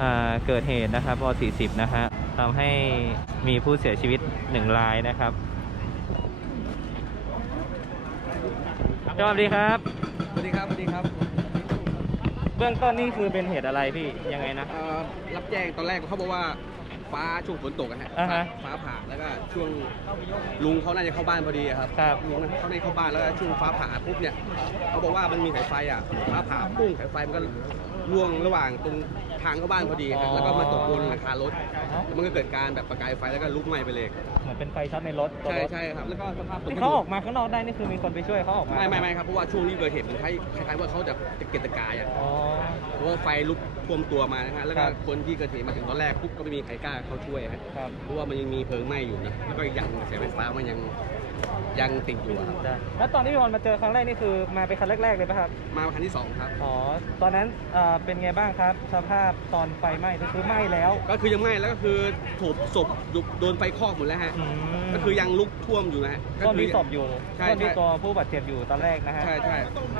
อ่าเกิดเหตุนะครับว40 นะฮะทำให้มีผู้เสียชีวิตหนึ่งรายนะครับสวัสดีครับ สวัสดีครับ สวัสดีครับ เบื้องต้นนี่คือเป็นเหตุอะไรพี่ ยังไงนะเอ่อรับแจ้งตอนแรกเขาบอกว่า ฟ้าช่วงฝนตกอะฮะอ่าฮะฟ้าผ่าแล้วก็ช่วงลุงเขาน่าจะเข้าบ้านพอดีอะครับครับ ลุงเขาในเข้าบ้านแล้วก็ช่วงฟ้าผ่าปุ๊บเนี่ยเขาบอกว่ามันมีสายไฟอะฟ้าผ่าปุ้งสายไฟมันก็ล่วงระหว่างตรงทางเข้าบ้านพอดีฮะแล้วก็มาตกบนหลังคารถแล้วมันก็เกิดการแบบประกายไฟแล้วก็ลุกไหม้ไปเลย เหมือนเป็นไฟช็อตในรถตัวใช่รถใช่ครับแล้วก็สภาพตรงที่เขาออกมาข้างนอกได้นี่คือมีคนไปช่วยเขาออกมาไม่ไม่ไม่ครับเพราะว่าช่วงที่เกิดเหตุมันคล้ายคล้ายๆว่าเขาจะตะเกียกตะกายอะ อ๋อเพ ราะว่าไฟลุกท่วมตัวมานะฮะแล้วก็ครับ คนที่เกิดเหตุมาถึงตอนแรกปุ๊บก็ไม่มีใครกล้าเข้าช่วยฮะครับเพราะว่ามันยังมีเพลิงไหม้อยู่นะแล้วก็อีกอย่างกระแสไฟฟ้ามันยังยังติดอยู่อะครับได้แล้วตอนที่พี่บอลมาเจอครั้งแรกนี่คือมาเป็นครั้งแรกๆเลยป่ะครับมาคันที่สองครับ อ๋อตอนนั้นเอ่อเป็นไงบ้างครับ สภาพตอนไฟไหม้ก็คือไหม้แล้วก็คือยังไหม้แล้วก็คือถูกศพโดนไฟคอกหมดแล้วฮะอืมก็คือยังลุกท่วมอยู่นะฮะก็มีศพอยู่ใช่ก็มีใช่ตัวผู้บาดเจ็บอยู่ตอนแรกนะฮะ ใช่ใช่โอเ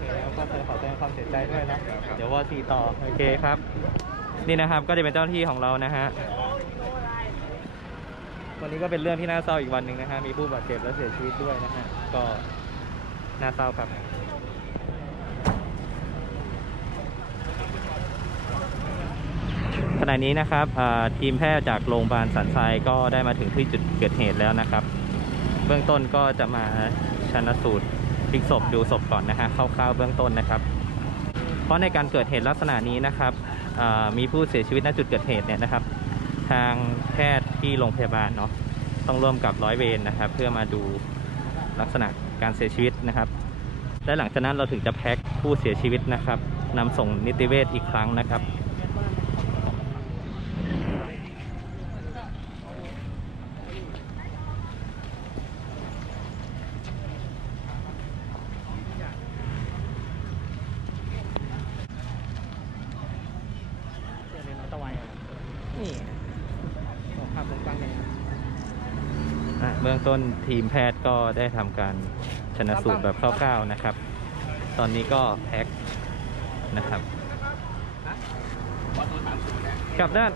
คแล้วก็ขอแสดงความเสียใจด้วยนะครับเดี๋ยวว่าตีต่อโอเคครับ นี่นะครับก็จะเป็นเจ้าหน้าที่ของเรานะฮะวันนี้ก็เป็นเรื่องที่น่าเศร้าอีกวันหนึ่งนะฮะมีผู้บาดเจ็บและเสียชีวิตด้วยนะฮะก็น่าเศร้าครับขณะนี้นะครับทีมแพทย์จากโรงพยาบาลสันทรายก็ได้มาถึงที่จุดเกิดเหตุแล้วนะครับ เบื้องต้นก็จะมาชันสูตรพลิกศพดูศพก่อนนะฮะคร่าวๆเบื้องต้นนะครับ ราะในการเกิดเหตุลักษณะนี้นะครับมีผู้เสียชีวิตณจุดเกิดเหตุเนี่ยนะครับ ทางแพทย์ที่โรงพยาบาลเนาะต้องร่วมกับร้อยเวรนะครับ เพื่อมาดูลักษณะการเสียชีวิตนะครับ และหลังจากนั้นเราถึงจะแพ็คผู้เสียชีวิตนะครับนำส่งนิติเวชอีกครั้งนะครับ นี่ภาพกว้างเลยครับ อะ เบื้องต้นทีมแพทย์ก็ได้ทำการชนะสูตรแบบคร่าวๆนะครับ ตอนนี้ก็แพ็คนะครับกลับด้าน